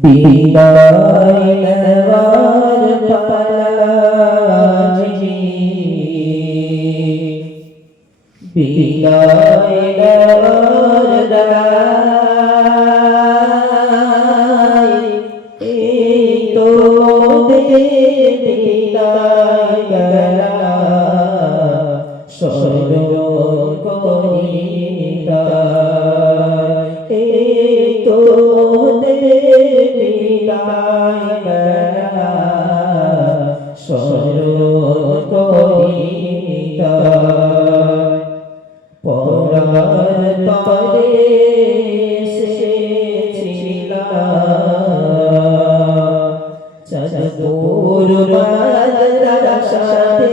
বিদায় নেওয়ার পালা জি, বিদায় নেওয়ার দায়, এই তো মোদের বিদায় বেলা, স্মরণ করি তাই, এই তো মোদের বিদায় বেলা, স্মরণ করি তাই। পরার তরে এসেছিলাম, চাঁদপুর মাদ্রাসাতে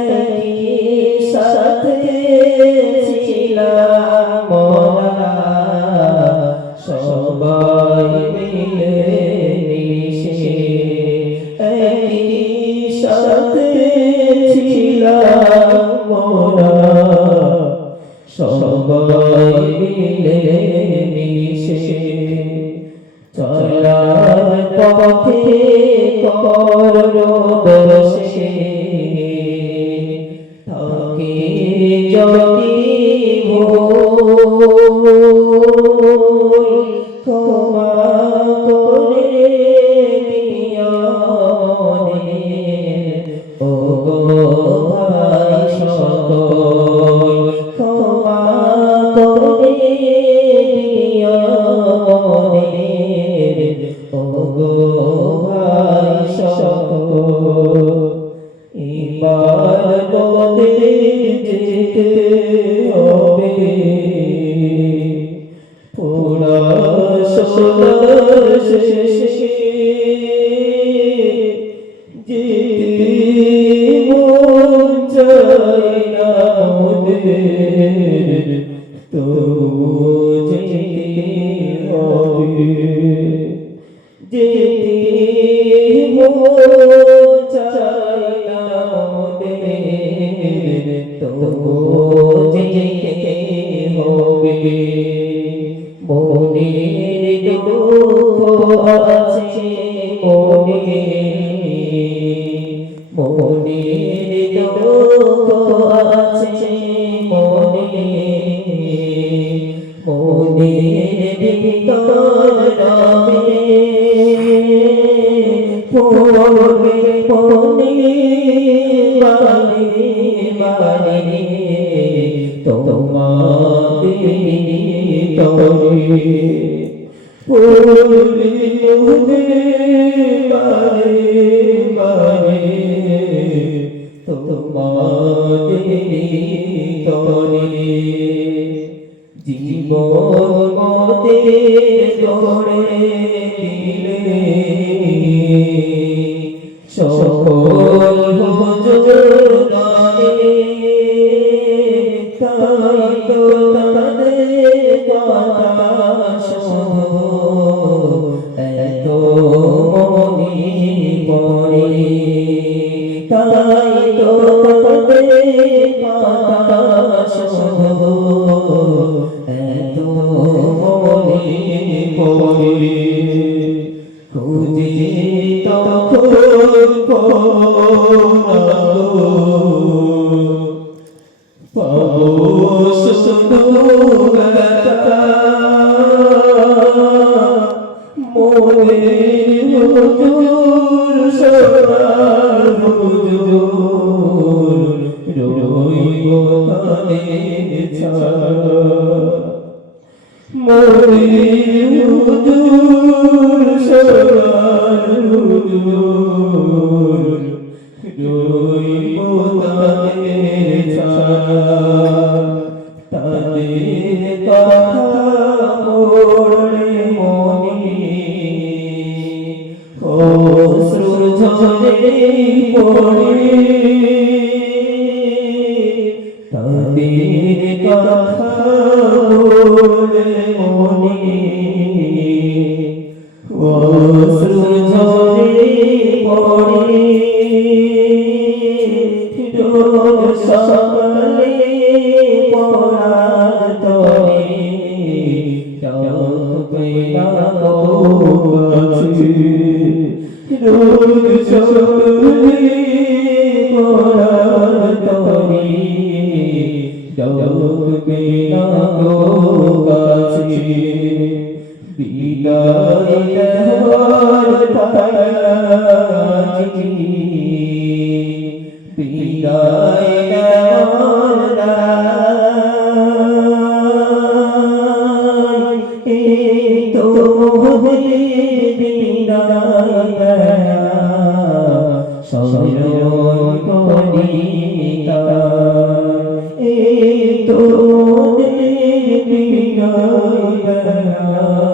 একই সাথে ছিলাম মোরা, সবাই মিলে মিশে একই সাথে ছিলাম মোরা, সবাই মিলে মিশে। চলার পথে করদর্শে থাকে যদি ভুল, ক্ষমা করে দিও মনে, ও গো ভাই সকল, ক্ষমা করে দিও মনে, ও গো ভাই সকল। এবার মোদের যেতে হবে পড়াশোনার শেষে, যেতে মন চায় না মোদের, তবুও যেতে হবে, যেতে মন চায় না মোদের, তবুও যেতে হবে। মনের দুঃখ আছে মনে, মনের দুঃখ আছে মনে, মনের ভিতর রবে পড়বে মনে বারে বারে, তোমাদের তরে পড়বে মনে বারে বারে, তোমাদের তরে। জীবন মোদের গড়ে দিলে সকল হুজুর গানে, তাই তো তাদের কথা শোনো এত মনে পড়ে, তাই তো তাদের কথা শোনো এত মনে পড়ে। খুঁজে তখন পাবো শুধু ব্যথা, মনের হুজুর সোনার হুজুর রইব কানে ছাড়া, মনের হুজুর সোনার হুজুর রইব কানে ছাড়া। তাদের কথা পড়লে মনে অশ্রু ঝরে পড়ে, তাদের কথা পড়লে মনে অশ্রু ঝরে পড়ে। রোজ সকালে পড়ার তরে বিনা কাছে রোগ সকলে পরার তরি ডাকবে না কাছে বিদায় দেওয়ার তারাজি বিদায় দেওয়ার এই তো হলে বিদায় দেয়া স্মরণ করিতা এই তো বিদায় দেয়া